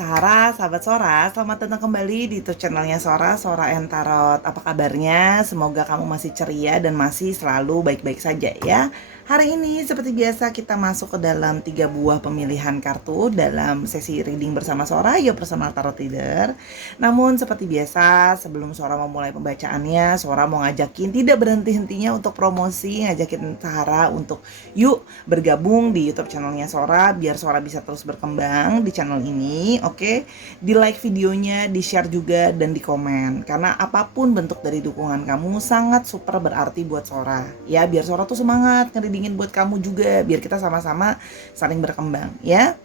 Sahara, sahabat Sora, selamat datang kembali di YouTube channelnya Sora, Sora and Tarot. Apa kabarnya? Semoga kamu masih ceria dan masih selalu baik-baik saja ya. Hari ini seperti biasa kita masuk ke dalam 3 buah pemilihan kartu dalam sesi reading bersama Sora, Your Personal Tarot Reader. Namun seperti biasa, sebelum Sora memulai pembacaannya, Sora mau ngajakin tidak berhenti-hentinya untuk promosi, ngajakin Sahara untuk yuk bergabung di YouTube channelnya Sora biar Sora bisa terus berkembang di channel ini. Oke, di like videonya, di share juga dan di komen, karena apapun bentuk dari dukungan kamu sangat super berarti buat Sora ya, biar Sora tuh semangat ngeridingin buat kamu juga, biar kita sama-sama saling berkembang ya.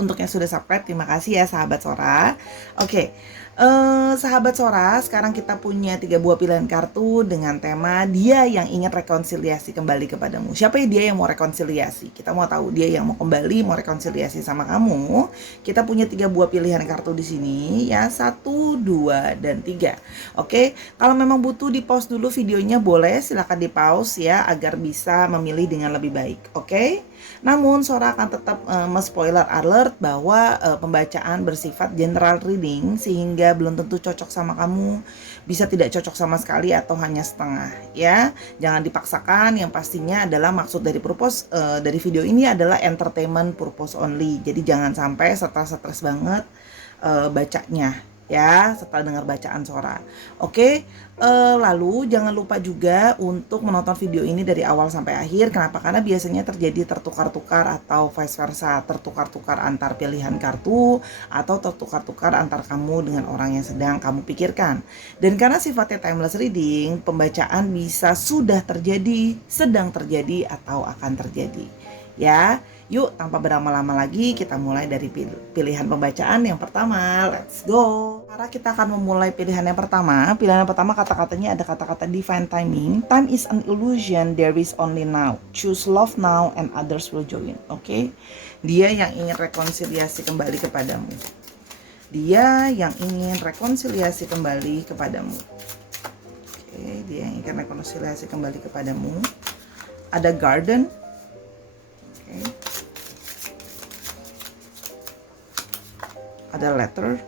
Untuk yang sudah subscribe, terima kasih ya sahabat Sora. Oke, sahabat Sora, sekarang kita punya 3 buah pilihan kartu dengan tema dia yang ingin rekonsiliasi kembali kepadamu. Siapa ya dia yang mau rekonsiliasi? Kita mau tahu dia yang mau kembali, mau rekonsiliasi sama kamu. Kita punya 3 buah pilihan kartu di sini ya, 1, 2, dan 3. Oke, kalau memang butuh di pause dulu videonya boleh, silakan di pause ya agar bisa memilih dengan lebih baik. Oke. Namun Sora akan tetap spoiler alert bahwa pembacaan bersifat general reading, sehingga belum tentu cocok sama kamu, bisa tidak cocok sama sekali atau hanya setengah ya. Jangan dipaksakan, yang pastinya adalah maksud dari purpose dari video ini adalah entertainment purpose only. Jadi jangan sampai stres banget bacanya ya setelah dengar bacaan Sora. Oke, lalu jangan lupa juga untuk menonton video ini dari awal sampai akhir. Kenapa? Karena biasanya terjadi tertukar-tukar atau vice versa, tertukar-tukar antar pilihan kartu atau tertukar-tukar antar kamu dengan orang yang sedang kamu pikirkan. Dan karena sifatnya timeless reading, pembacaan bisa sudah terjadi, sedang terjadi, atau akan terjadi ya. Yuk, tanpa berlama-lama lagi, kita mulai dari pilihan pembacaan yang pertama. Let's go. Sekarang kita akan memulai pilihan yang pertama. Pilihan yang pertama kata-katanya ada kata-kata divine timing. Time is an illusion, there is only now. Choose love now and others will join. Oke. Dia yang ingin rekonsiliasi kembali kepadamu. Dia yang ingin rekonsiliasi kembali kepadamu. Oke, dia yang ingin rekonsiliasi kembali kepadamu. Ada garden. Oke. Ada letter,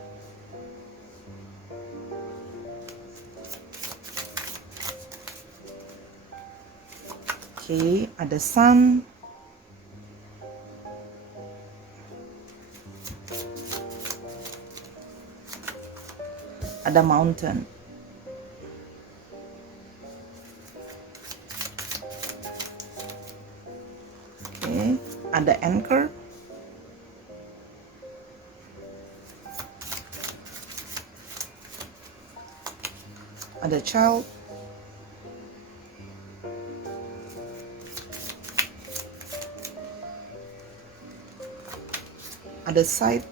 oke, ada sun, ada mountain, oke, ada anchor, ada child, ada side,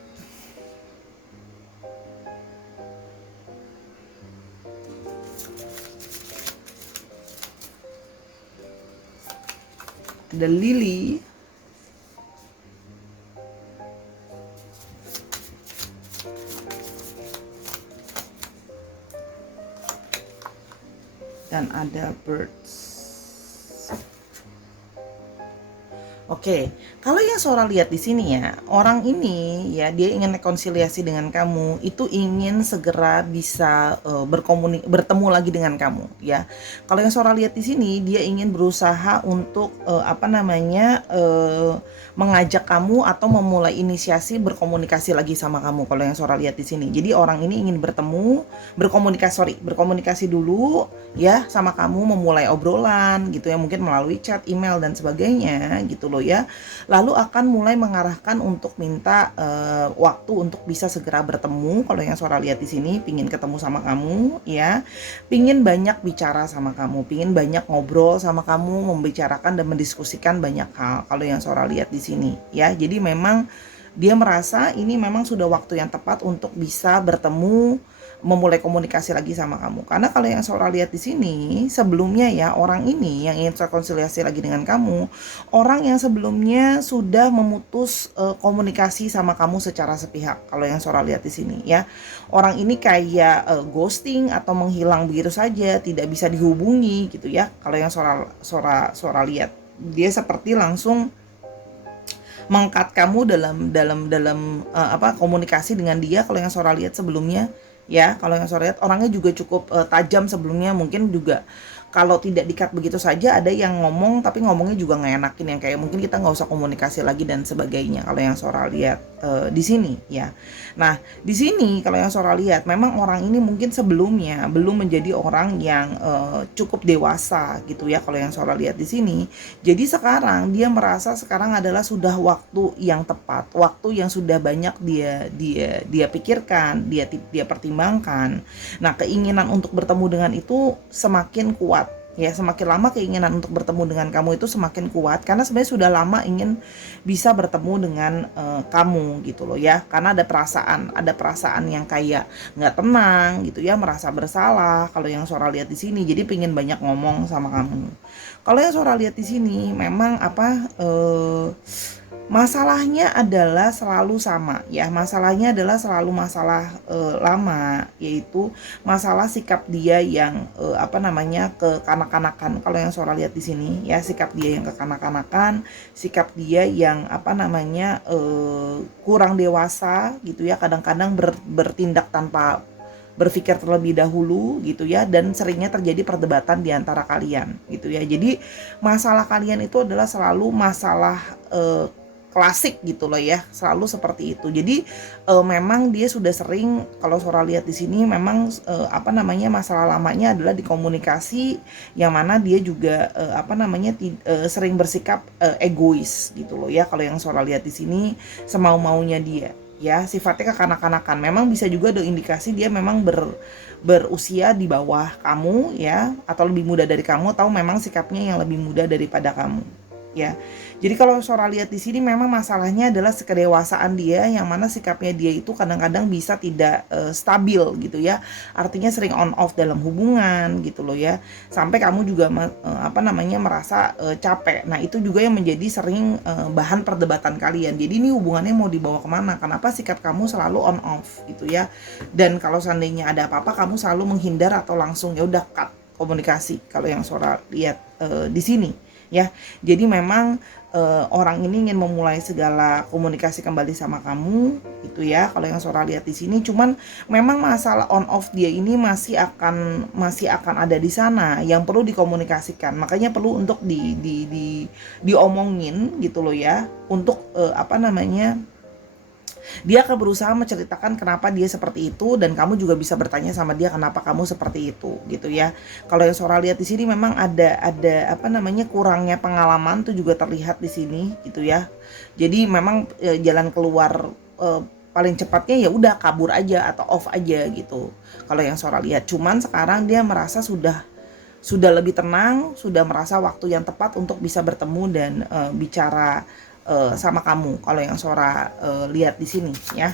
ada lily, dan ada birds. Oke, kalau yang Sora lihat di sini ya, orang ini ya dia ingin rekonsiliasi dengan kamu, itu ingin segera bisa bertemu lagi dengan kamu ya. Kalau yang Sora lihat di sini, dia ingin berusaha untuk mengajak kamu atau memulai inisiasi berkomunikasi lagi sama kamu. Kalau yang Sora lihat di sini, jadi orang ini ingin berkomunikasi dulu ya sama kamu, memulai obrolan gitu ya, mungkin melalui chat, email dan sebagainya gitu loh ya. Lalu akan mulai mengarahkan untuk minta waktu untuk bisa segera bertemu. Kalau yang Sora lihat di sini, pingin ketemu sama kamu ya, pingin banyak bicara sama kamu, pingin banyak ngobrol sama kamu, membicarakan dan mendiskusikan banyak hal. Kalau yang Sora lihat di sini ya, jadi memang dia merasa ini memang sudah waktu yang tepat untuk bisa bertemu, memulai komunikasi lagi sama kamu. Karena kalau yang Sora lihat di sini, sebelumnya ya, orang ini yang ingin rekonsiliasi lagi dengan kamu, orang yang sebelumnya sudah memutus komunikasi sama kamu secara sepihak. Kalau yang Sora lihat di sini ya, orang ini kayak ghosting atau menghilang begitu saja, tidak bisa dihubungi gitu ya. Kalau yang Sora lihat, dia seperti langsung mengkat kamu dalam komunikasi dengan dia. Kalau yang Sora lihat sebelumnya, ya, kalau yang Sora lihat orangnya juga cukup tajam sebelumnya, mungkin juga kalau tidak dikat begitu saja ada yang ngomong tapi ngomongnya juga nggak enakin, yang kayak mungkin kita nggak usah komunikasi lagi dan sebagainya. Kalau yang Sora lihat di sini, ya. Nah, di sini kalau yang Sora lihat memang orang ini mungkin sebelumnya belum menjadi orang yang cukup dewasa gitu ya, kalau yang Sora lihat di sini. Jadi sekarang dia merasa sekarang adalah sudah waktu yang tepat, waktu yang sudah banyak dia pikirkan, dia pertimbangkan. Nah, keinginan untuk bertemu dengan itu semakin kuat. Ya, semakin lama keinginan untuk bertemu dengan kamu itu semakin kuat, karena sebenarnya sudah lama ingin bisa bertemu dengan kamu gitu loh ya. Karena ada perasaan yang kayak nggak tenang gitu ya, merasa bersalah kalau yang Sora lihat di sini. Jadi pengen banyak ngomong sama kamu. Kalau yang Sora lihat di sini memang masalahnya adalah selalu sama ya. Masalahnya adalah selalu masalah lama, yaitu masalah sikap dia yang kekanak-kanakan. Kalau yang Sora lihat di sini ya, sikap dia yang kekanak-kanakan, sikap dia yang kurang dewasa gitu ya. Kadang-kadang bertindak tanpa berpikir terlebih dahulu gitu ya, dan seringnya terjadi perdebatan di antara kalian gitu ya. Jadi masalah kalian itu adalah selalu masalah klasik gitu loh ya, selalu seperti itu. Jadi memang dia sudah sering, kalau Sora lihat di sini memang masalah lamanya adalah di komunikasi, yang mana dia juga sering bersikap egois gitu loh ya. Kalau yang Sora lihat di sini semau-maunya dia ya, sifatnya kekanak-kanakan. Memang bisa juga ada indikasi dia memang berusia di bawah kamu ya, atau lebih muda dari kamu, atau memang sikapnya yang lebih muda daripada kamu ya. Jadi kalau Sora lihat di sini memang masalahnya adalah kedewasaan dia, yang mana sikapnya dia itu kadang-kadang bisa tidak stabil gitu ya. Artinya sering on off dalam hubungan gitu loh ya. Sampai kamu juga merasa capek. Nah, itu juga yang menjadi sering bahan perdebatan kalian. Jadi ini hubungannya mau dibawa kemana? Kenapa sikap kamu selalu on off gitu ya? Dan kalau seandainya ada apa-apa kamu selalu menghindar atau langsung ya udah cut komunikasi. Kalau yang Sora lihat di sini ya. Jadi memang orang ini ingin memulai segala komunikasi kembali sama kamu gitu ya. Kalau yang Sora lihat di sini, cuman memang masalah on off dia ini masih akan ada di sana yang perlu dikomunikasikan. Makanya perlu untuk diomongin gitu loh ya, untuk dia akan berusaha menceritakan kenapa dia seperti itu, dan kamu juga bisa bertanya sama dia kenapa kamu seperti itu gitu ya. Kalau yang Sora lihat di sini memang ada kurangnya pengalaman tuh juga terlihat di sini gitu ya. Jadi memang jalan keluar paling cepatnya ya udah kabur aja atau off aja gitu. Kalau yang Sora lihat, cuman sekarang dia merasa sudah lebih tenang, sudah merasa waktu yang tepat untuk bisa bertemu dan bicara sama kamu. Kalau yang Sora lihat di sini ya.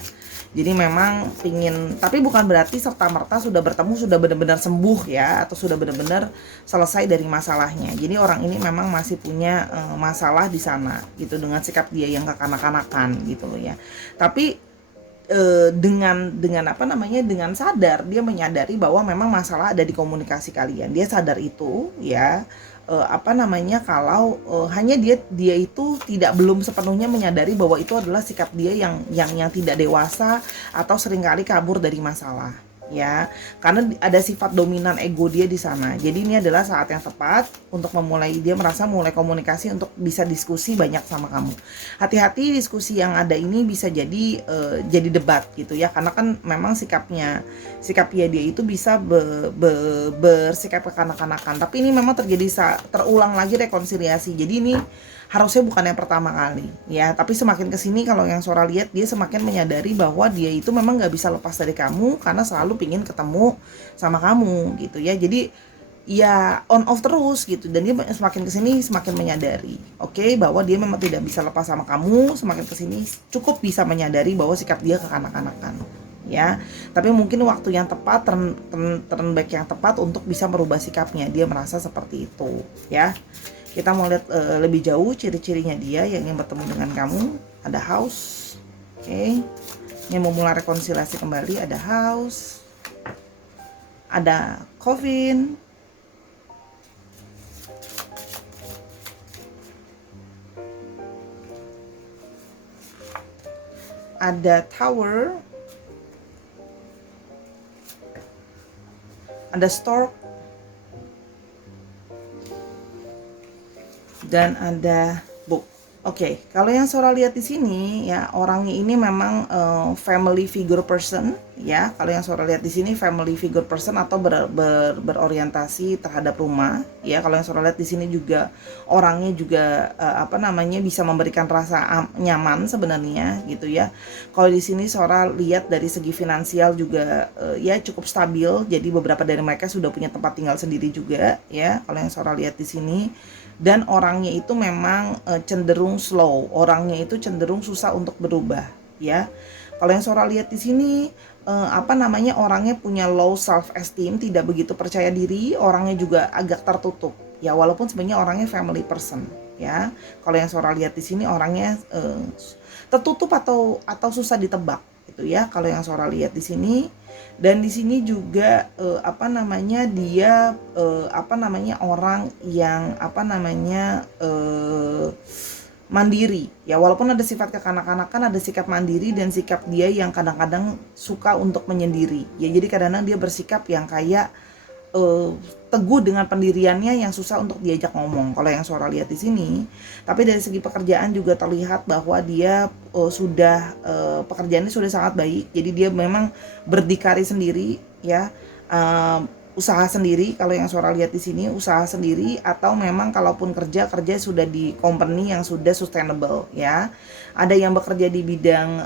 Jadi memang pingin, tapi bukan berarti serta-merta sudah bertemu sudah benar-benar sembuh ya, atau sudah benar-benar selesai dari masalahnya. Jadi orang ini memang masih punya masalah di sana gitu, dengan sikap dia yang kekanak-kanakan gitu loh ya. Tapi dengan sadar, dia menyadari bahwa memang masalah ada di komunikasi kalian. Dia sadar itu ya. Kalau hanya dia itu belum sepenuhnya menyadari bahwa itu adalah sikap dia yang tidak dewasa, atau seringkali kabur dari masalah ya, karena ada sifat dominan ego dia di sana. Jadi ini adalah saat yang tepat untuk dia merasa mulai komunikasi untuk bisa diskusi banyak sama kamu. Hati-hati, diskusi yang ada ini bisa jadi debat gitu ya, karena kan memang sikapnya dia itu bisa bersikap kekanak-kanakan. Tapi ini memang terulang lagi rekonsiliasi. Jadi ini harusnya bukan yang pertama kali ya, tapi semakin kesini kalau yang Sora lihat, dia semakin menyadari bahwa dia itu memang nggak bisa lepas dari kamu, karena selalu pingin ketemu sama kamu gitu ya. Jadi ya on off terus gitu, dan dia semakin kesini semakin menyadari bahwa dia memang tidak bisa lepas sama kamu. Semakin kesini cukup bisa menyadari bahwa sikap dia kekanak-kanakan ya. Tapi mungkin waktu yang tepat, turn back yang tepat untuk bisa merubah sikapnya. Dia merasa seperti itu ya. Kita mau lihat lebih jauh ciri-cirinya dia yang ingin bertemu dengan kamu. Ada house, yang memulai rekonsiliasi kembali. Ada house, ada coffin, ada Tower, ada Stork, dan ada Book. Oke, kalau yang Sora lihat di sini ya, orangnya ini memang family figure person ya. Kalau yang Sora lihat di sini family figure person atau berorientasi terhadap rumah ya. Kalau yang Sora lihat di sini juga orangnya juga bisa memberikan rasa nyaman sebenarnya gitu ya. Kalau di sini Sora lihat dari segi finansial juga ya cukup stabil. Jadi beberapa dari mereka sudah punya tempat tinggal sendiri juga ya. Kalau yang Sora lihat di sini, dan orangnya itu memang cenderung slow, orangnya itu cenderung susah untuk berubah ya. Kalau yang Sora lihat di sini orangnya punya low self esteem, tidak begitu percaya diri, orangnya juga agak tertutup ya, walaupun sebenarnya orangnya family person ya. Kalau yang Sora lihat di sini orangnya tertutup atau susah ditebak gitu ya. Kalau yang Sora lihat di sini, dan di sini juga dia orang yang mandiri ya, walaupun ada sifat kekanak-kanakan, ada sikap mandiri dan sikap dia yang kadang-kadang suka untuk menyendiri ya. Jadi kadang-kadang dia bersikap yang kayak teguh dengan pendiriannya yang susah untuk diajak ngomong. Kalau yang Sora lihat di sini, tapi dari segi pekerjaan juga terlihat bahwa dia pekerjaannya sudah sangat baik. Jadi dia memang berdikari sendiri ya, usaha sendiri. Kalau yang Sora lihat di sini usaha sendiri, atau memang kalaupun kerja sudah di company yang sudah sustainable ya. Ada yang bekerja di bidang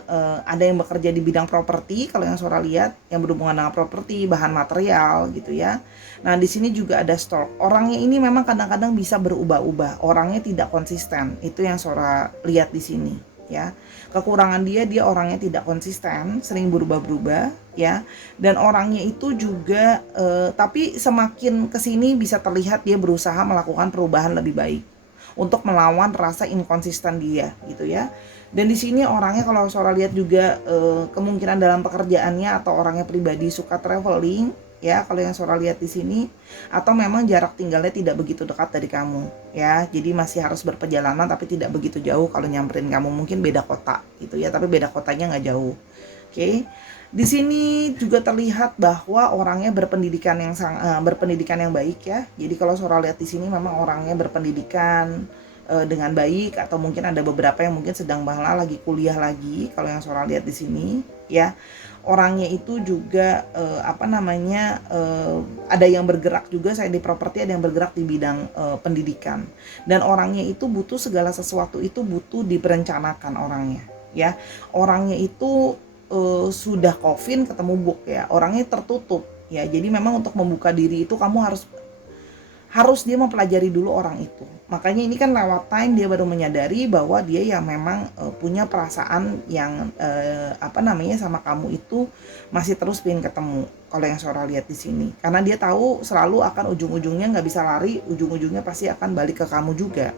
properti. Kalau yang Sora lihat yang berhubungan dengan properti, bahan material gitu ya. Nah, di sini juga ada Stork. Orangnya ini memang kadang-kadang bisa berubah-ubah. Orangnya tidak konsisten. Itu yang Sora lihat di sini ya. Kekurangan dia orangnya tidak konsisten, sering berubah-berubah ya. Dan orangnya itu juga tapi semakin kesini bisa terlihat dia berusaha melakukan perubahan lebih baik untuk melawan rasa inkonsisten dia gitu ya. Dan di sini orangnya kalau Sora lihat juga kemungkinan dalam pekerjaannya atau orangnya pribadi suka traveling ya. Kalau yang Sora lihat di sini, atau memang jarak tinggalnya tidak begitu dekat dari kamu ya. Jadi masih harus berperjalanan tapi tidak begitu jauh. Kalau nyamperin kamu mungkin beda kota gitu ya, tapi beda kotanya nggak jauh. Oke. Di sini juga terlihat bahwa orangnya berpendidikan yang baik ya. Jadi kalau Sora lihat di sini memang orangnya berpendidikan dengan baik, atau mungkin ada beberapa yang mungkin sedang lagi kuliah lagi. Kalau yang Sora lihat di sini ya, orangnya itu juga ada yang bergerak juga, saya di properti ada yang bergerak di bidang pendidikan, dan orangnya itu butuh segala sesuatu itu butuh diperencanakan orangnya ya. Orangnya itu sudah coffin ketemu book ya, orangnya tertutup ya. Jadi memang untuk membuka diri itu kamu harus dia mempelajari dulu orang itu. Makanya ini kan lewat time dia baru menyadari bahwa dia yang memang punya perasaan yang sama kamu itu masih terus pengen ketemu. Kalau yang Sora lihat di sini, karena dia tahu selalu akan ujung-ujungnya nggak bisa lari, ujung-ujungnya pasti akan balik ke kamu juga.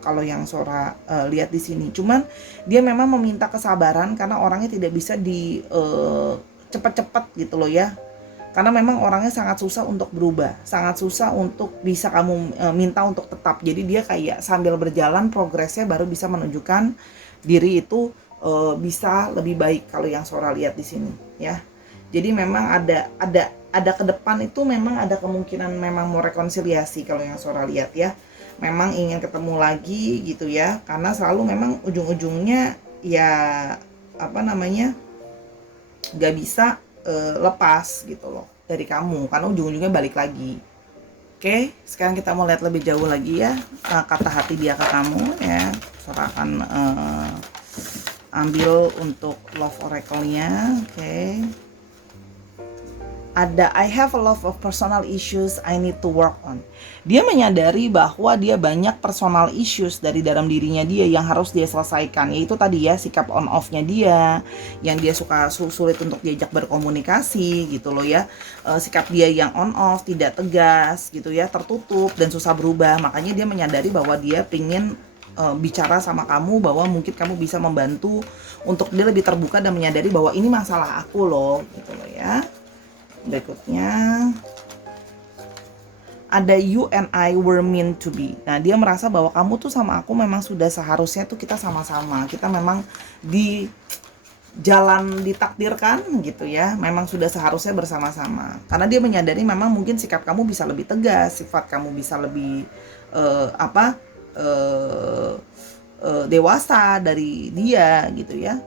Kalau yang Sora lihat di sini, cuman dia memang meminta kesabaran karena orangnya tidak bisa di cepat-cepat gitu loh ya. Karena memang orangnya sangat susah untuk berubah, sangat susah untuk bisa kamu minta untuk tetap. Jadi dia kayak sambil berjalan progresnya baru bisa menunjukkan diri itu bisa lebih baik. Kalau yang Sora lihat di sini ya. Jadi memang ada ke depan itu memang ada kemungkinan memang mau rekonsiliasi. Kalau yang Sora lihat ya, memang ingin ketemu lagi gitu ya. Karena selalu memang ujung-ujungnya ya nggak bisa lepas gitu loh dari kamu, karena ujung-ujungnya balik lagi. Oke, sekarang kita mau lihat lebih jauh lagi ya, kata hati dia ke kamu ya. Sora akan ambil untuk love oracle-nya. Oke. Ada I have a lot of personal issues I need to work on. Dia menyadari bahwa dia banyak personal issues dari dalam dirinya dia yang harus dia selesaikan. Yaitu tadi ya, sikap on off-nya dia, yang dia suka sulit untuk diajak berkomunikasi gitu loh ya. Sikap dia yang on off, tidak tegas gitu ya, tertutup dan susah berubah. Makanya dia menyadari bahwa dia pengen bicara sama kamu, bahwa mungkin kamu bisa membantu untuk dia lebih terbuka dan menyadari bahwa ini masalah aku loh gitu loh ya. Berikutnya ada you and I were meant to be. Nah, dia merasa bahwa kamu tuh sama aku memang sudah seharusnya tuh kita sama-sama. Kita memang jalan ditakdirkan gitu ya, memang sudah seharusnya bersama-sama. Karena dia menyadari memang mungkin sikap kamu bisa lebih tegas, sifat kamu bisa lebih apa dewasa dari dia gitu ya.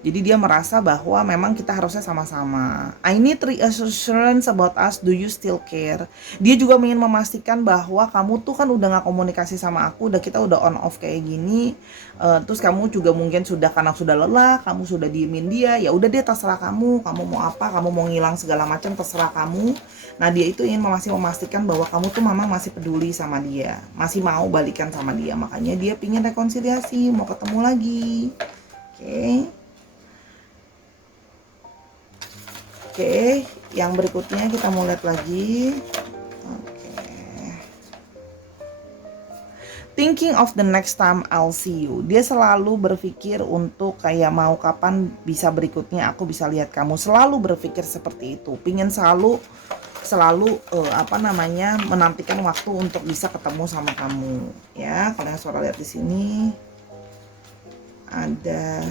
Jadi dia merasa bahwa memang kita harusnya sama-sama. I need reassurance about us. Do you still care? Dia juga ingin memastikan bahwa kamu tuh kan udah gak komunikasi sama aku, udah kita udah on off kayak gini. Terus kamu juga mungkin sudah karena sudah lelah, kamu sudah diemin dia. Ya udah dia terserah kamu mau apa, kamu mau ngilang segala macam terserah kamu. Nah dia itu ingin masih memastikan bahwa kamu tuh memang masih peduli sama dia, masih mau balikan sama dia. Makanya dia pingin rekonsiliasi, mau ketemu lagi. Oke. Oke, yang berikutnya kita mau lihat lagi. Oke. Thinking of the next time I'll see you. Dia selalu berpikir untuk kayak mau kapan bisa berikutnya aku bisa lihat kamu. Selalu berpikir seperti itu. Pingin selalu menantikan waktu untuk bisa ketemu sama kamu. Ya, kalau yang suara lihat di sini ada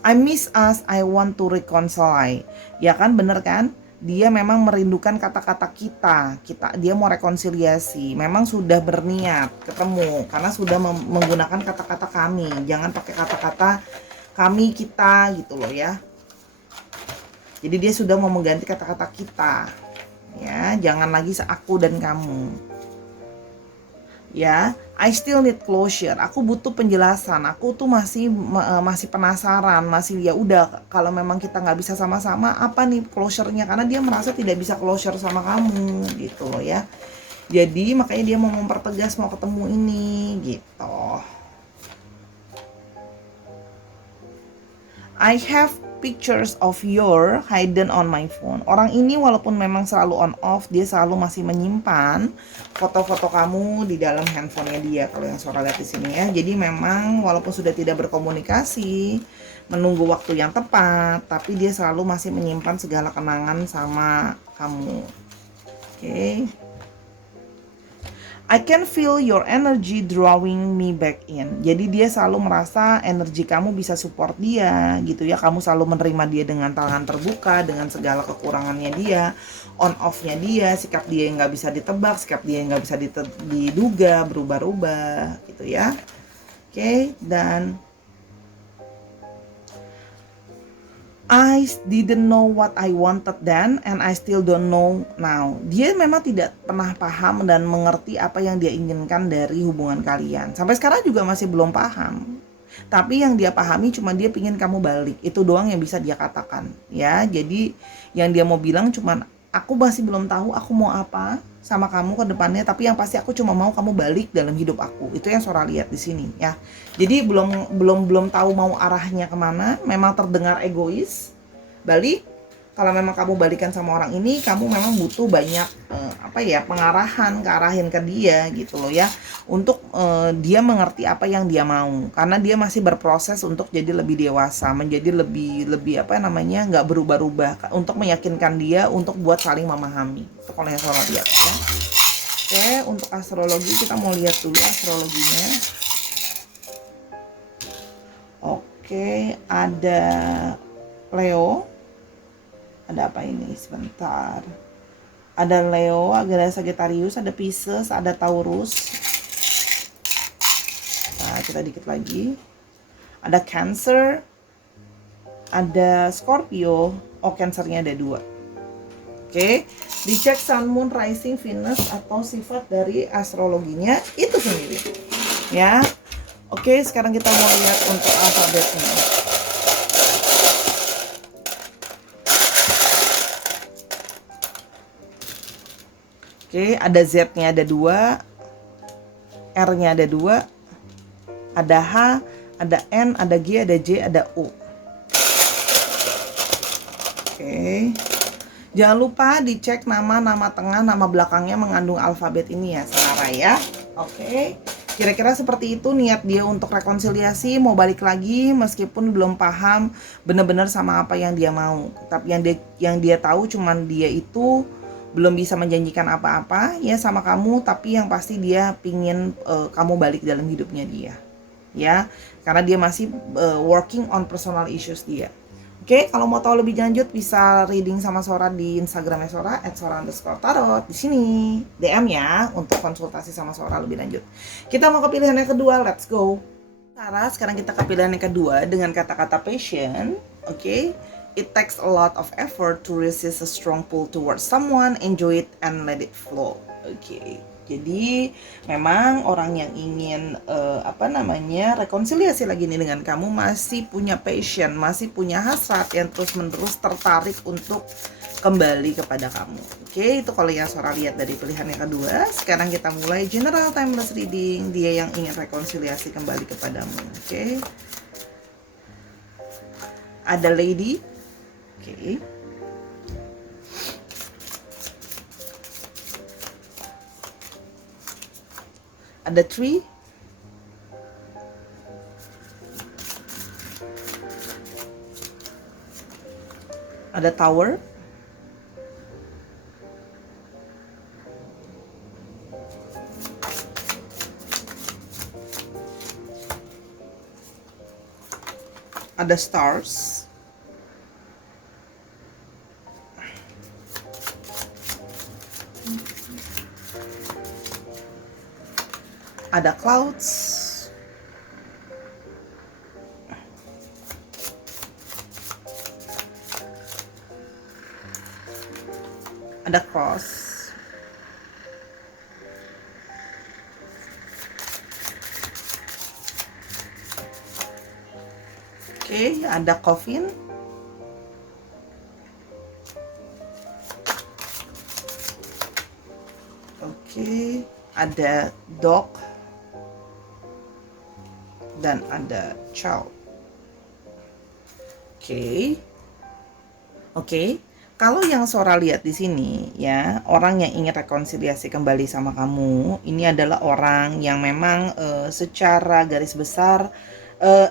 I miss us, I want to reconcile. Ya kan, bener kan? Dia memang merindukan kata-kata kita. Dia mau rekonsiliasi. Memang sudah berniat ketemu karena sudah menggunakan kata-kata kami. Jangan pakai kata-kata kami kita gitu loh ya. Jadi dia sudah mau mengganti kata-kata kita. Ya, jangan lagi aku dan kamu. Ya, I still need closure. Aku butuh penjelasan. Aku tuh masih penasaran, masih ya udah kalau memang kita nggak bisa sama-sama, apa nih closure-nya? Karena dia merasa tidak bisa closure sama kamu gitu loh ya. Jadi makanya dia mau mempertegas mau ketemu ini gitu. I have pictures of your hidden on my phone. Orang ini walaupun memang selalu on off, dia selalu masih menyimpan foto-foto kamu di dalam handphonenya dia. Kalau yang suara lihat di sini ya. Jadi memang walaupun sudah tidak berkomunikasi, menunggu waktu yang tepat, tapi dia selalu masih menyimpan segala kenangan sama kamu. Oke. I can feel your energy drawing me back in. Jadi dia selalu merasa energi kamu bisa support dia gitu ya. Kamu selalu menerima dia dengan tangan terbuka, dengan segala kekurangannya dia, on off-nya dia, sikap dia yang nggak bisa ditebak, sikap dia yang nggak bisa diduga, berubah-ubah gitu ya. Oke, dan I didn't know what I wanted then and I still don't know now. Dia memang tidak pernah paham dan mengerti apa yang dia inginkan dari hubungan kalian. Sampai sekarang juga masih belum paham. Tapi yang dia pahami cuma dia pingin kamu balik. Itu doang yang bisa dia katakan. Ya, jadi yang dia mau bilang cuma aku masih belum tahu aku mau apa sama kamu ke depannya, tapi yang pasti aku cuma mau kamu balik dalam hidup aku. Itu yang Sora lihat di sini ya. Jadi belum tahu mau arahnya kemana. Memang terdengar egois. Balik. Kalau memang kamu balikan sama orang ini, kamu memang butuh banyak pengarahan, kearahin ke dia gitu loh ya, untuk dia mengerti apa yang dia mau, karena dia masih berproses untuk jadi lebih dewasa, menjadi lebih nggak berubah-ubah, untuk meyakinkan dia untuk buat saling memahami. Itu kalau yang saya lihat ya. Oke, untuk astrologi kita mau lihat dulu astrologinya. Oke, ada Leo. Ada apa ini? Sebentar. Ada Leo, ada Sagittarius, ada Pisces, ada Taurus. Nah, kita dikit lagi. Ada Cancer, ada Scorpio. Oh, Cancernya ada 2. Oke, dicek Sun, Moon, Rising, Venus atau sifat dari astrologinya itu sendiri. Ya. Oke, sekarang kita mau lihat untuk alfabetnya. Oke, ada Z-nya ada 2, R-nya ada 2, ada H, ada N, ada G, ada J, ada U. Oke. Jangan lupa dicek nama tengah, nama belakangnya mengandung alfabet ini ya, saudara ya. Oke. Kira-kira seperti itu niat dia untuk rekonsiliasi, mau balik lagi meskipun belum paham benar-benar sama apa yang dia mau. Tapi yang dia tahu cuman dia itu belum bisa menjanjikan apa-apa ya sama kamu, tapi yang pasti dia pingin kamu balik dalam hidupnya dia. ya, karena dia masih working on personal issues dia. Oke, kalau mau tahu lebih lanjut bisa reading sama Sora di Instagramnya Sora @sora_tarot. Di sini DM ya untuk konsultasi sama Sora lebih lanjut. Kita mau ke pilihan yang kedua, let's go. Sekarang kita ke pilihan yang kedua dengan kata-kata passion. Oke, it takes a lot of effort to resist a strong pull towards someone, enjoy it and let it flow. Oke. Jadi memang orang yang ingin rekonsiliasi lagi nih dengan kamu masih punya passion, masih punya hasrat yang terus-menerus tertarik untuk kembali kepada kamu. Oke, itu kalau yang Sora lihat dari pilihan yang kedua. Sekarang kita mulai general timeless reading, dia yang ingin rekonsiliasi kembali kepadamu. Oke. Ada lady. Oke. Ada tree. Ada tower. Ada stars. Ada clouds. Ada cross. Oke, ada coffin. Oke, ada dog. Dan ada child. Oke. Kalau yang Sora lihat di sini ya, orang yang ingin rekonsiliasi kembali sama kamu, ini adalah orang yang memang secara garis besar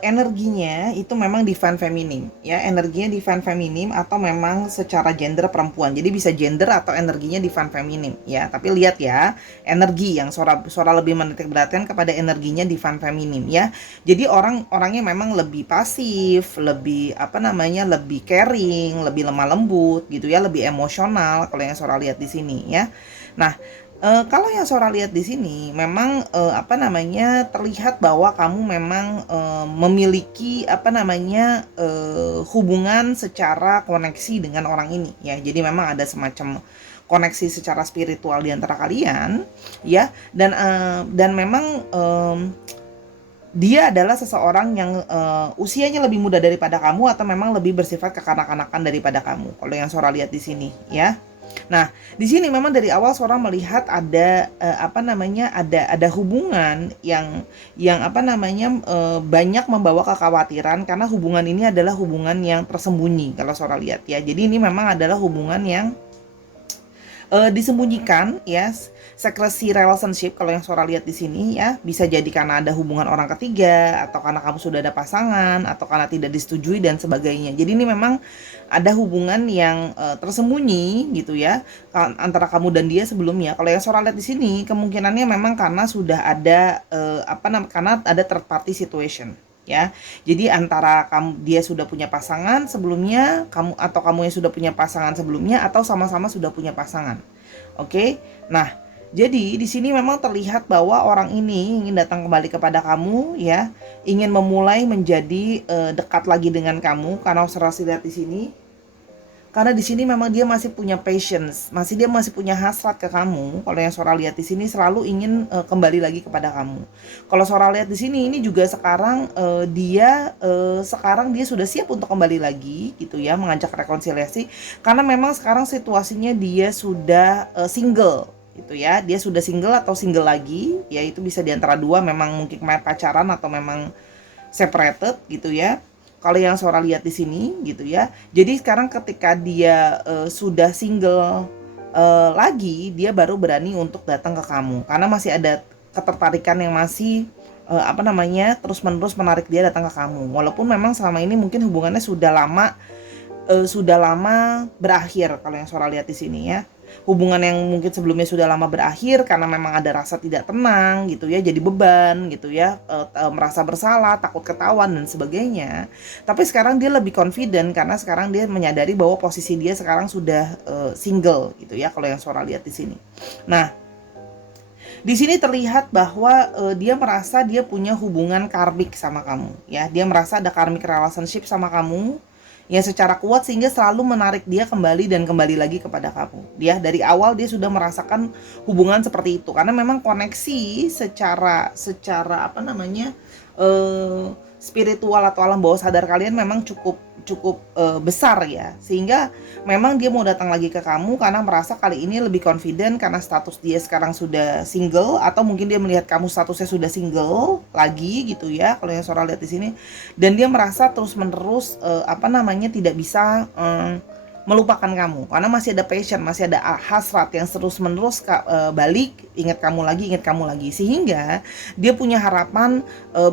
energinya itu memang divine feminim ya, energinya divine feminim atau memang secara gender perempuan. Jadi bisa gender atau energinya divine feminim ya. Tapi lihat ya, energi yang Sora lebih menitik beratkan kepada energinya divine feminim ya. Jadi orangnya memang lebih pasif, lebih lebih caring, lebih lemah lembut gitu ya, lebih emosional kalau yang Sora lihat di sini ya. Nah, kalau yang Sora lihat di sini memang terlihat bahwa kamu memang memiliki hubungan secara koneksi dengan orang ini ya. Jadi memang ada semacam koneksi secara spiritual di antara kalian ya, dan memang dia adalah seseorang yang usianya lebih muda daripada kamu atau memang lebih bersifat kekanak-kanakan daripada kamu. Kalau yang Sora lihat di sini ya. Nah, di sini memang dari awal Sora melihat ada ada hubungan yang banyak membawa kekhawatiran karena hubungan ini adalah hubungan yang tersembunyi kalau Sora lihat ya. Jadi ini memang adalah hubungan yang disembunyikan ya, secrecy relationship kalau yang Sora lihat di sini ya. Bisa jadi karena ada hubungan orang ketiga, atau karena kamu sudah ada pasangan, atau karena tidak disetujui dan sebagainya. Jadi ini memang ada hubungan yang tersembunyi gitu ya antara kamu dan dia sebelumnya. Kalau yang Sora lihat di sini kemungkinannya memang karena sudah ada karena ada third party situation ya. Jadi antara dia sudah punya pasangan sebelumnya, kamu yang sudah punya pasangan sebelumnya, atau sama-sama sudah punya pasangan. Oke. Nah, jadi di sini memang terlihat bahwa orang ini ingin datang kembali kepada kamu ya, ingin memulai menjadi dekat lagi dengan kamu karena Sora lihat di sini. Karena di sini memang dia masih punya patience, dia masih punya hasrat ke kamu. Kalau yang Sora lihat di sini selalu ingin kembali lagi kepada kamu. Kalau Sora lihat di sini ini juga sekarang dia sudah siap untuk kembali lagi gitu ya, mengajak rekonsiliasi karena memang sekarang situasinya dia sudah single gitu ya. Dia sudah single atau single lagi, ya itu bisa di antara dua, memang mungkin pacaran atau memang separated gitu ya. Kalau yang Sora lihat di sini gitu ya. Jadi sekarang ketika dia sudah single lagi, dia baru berani untuk datang ke kamu karena masih ada ketertarikan yang masih terus-menerus menarik dia datang ke kamu. Walaupun memang selama ini mungkin hubungannya sudah lama berakhir kalau yang Sora lihat di sini ya. hubungan yang mungkin sebelumnya sudah lama berakhir karena memang ada rasa tidak tenang gitu ya, jadi beban gitu ya, merasa bersalah, takut ketahuan dan sebagainya. Tapi sekarang dia lebih confident karena sekarang dia menyadari bahwa posisi dia sekarang sudah single gitu ya, kalau yang Sora lihat di sini. Nah, di sini terlihat bahwa dia merasa dia punya hubungan karmik sama kamu ya. Dia merasa ada karmic relationship sama kamu yang secara kuat sehingga selalu menarik dia kembali dan kembali lagi kepada kamu. Dia dari awal dia sudah merasakan hubungan seperti itu karena memang koneksi secara apa namanya? Spiritual atau alam bawah sadar kalian memang cukup cukup besar ya, sehingga memang dia mau datang lagi ke kamu karena merasa kali ini lebih confident karena status dia sekarang sudah single, atau mungkin dia melihat kamu statusnya sudah single lagi gitu ya kalau yang Sora lihat di sini. Dan dia merasa terus menerus apa namanya tidak bisa melupakan kamu karena masih ada passion, masih ada hasrat yang terus menerus balik, ingat kamu lagi, sehingga dia punya harapan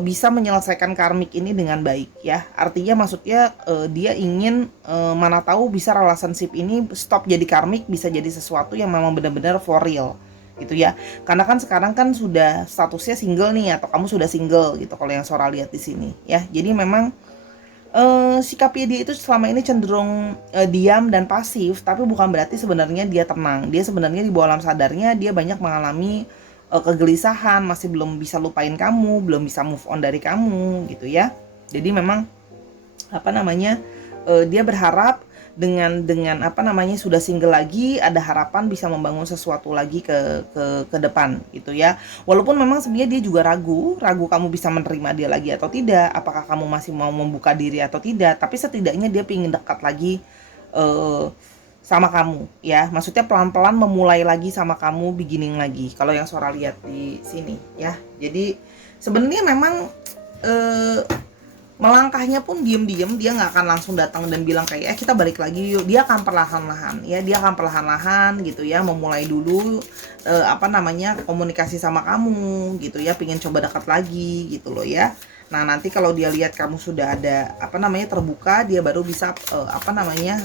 bisa menyelesaikan karmik ini dengan baik ya. Artinya maksudnya dia ingin mana tahu bisa relationship ini stop jadi karmik, bisa jadi sesuatu yang memang benar-benar for real gitu ya. Karena kan sekarang kan sudah statusnya single nih, atau kamu sudah single gitu kalau yang Sora lihat di sini ya. Jadi memang sikapnya dia itu selama ini cenderung diam dan pasif, tapi bukan berarti sebenarnya dia tenang. Dia sebenarnya di bawah alam sadarnya dia banyak mengalami kegelisahan, masih belum bisa lupain kamu, belum bisa move on dari kamu gitu ya. Jadi memang apa namanya, dia berharap dengan apa namanya sudah single lagi, ada harapan bisa membangun sesuatu lagi ke depan gitu ya. Walaupun memang sebenarnya dia juga ragu kamu bisa menerima dia lagi atau tidak, apakah kamu masih mau membuka diri atau tidak, tapi setidaknya dia ingin dekat lagi sama kamu ya. Maksudnya pelan-pelan memulai lagi sama kamu, beginning lagi. Kalau yang Sora lihat di sini ya. Jadi sebenarnya memang melangkahnya pun diem-diem, dia nggak akan langsung datang dan bilang kayak kita balik lagi yuk. Dia akan perlahan-lahan ya, dia akan perlahan-lahan gitu ya, memulai dulu apa namanya komunikasi sama kamu gitu ya, pingin coba dekat lagi gitu loh ya. Nah nanti kalau dia lihat kamu sudah ada apa namanya terbuka, dia baru bisa apa namanya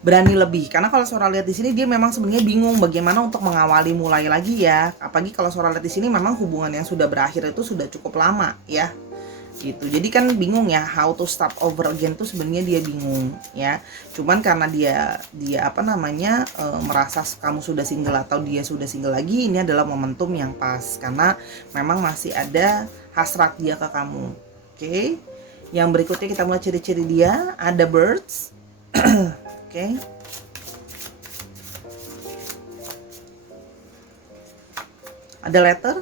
berani lebih. Karena kalau Sora lihat di sini dia memang sebenarnya bingung bagaimana untuk mengawali mulai lagi ya. Apalagi kalau Sora lihat di sini memang hubungan yang sudah berakhir itu sudah cukup lama ya. Gitu. Jadi kan bingung ya, how to start over again tuh sebenarnya dia bingung ya. Cuman karena dia apa namanya merasa kamu sudah single atau dia sudah single lagi, ini adalah momentum yang pas karena memang masih ada hasrat dia ke kamu. Oke. Yang berikutnya kita mulai ciri-ciri dia, ada birds. Oke. Ada letter.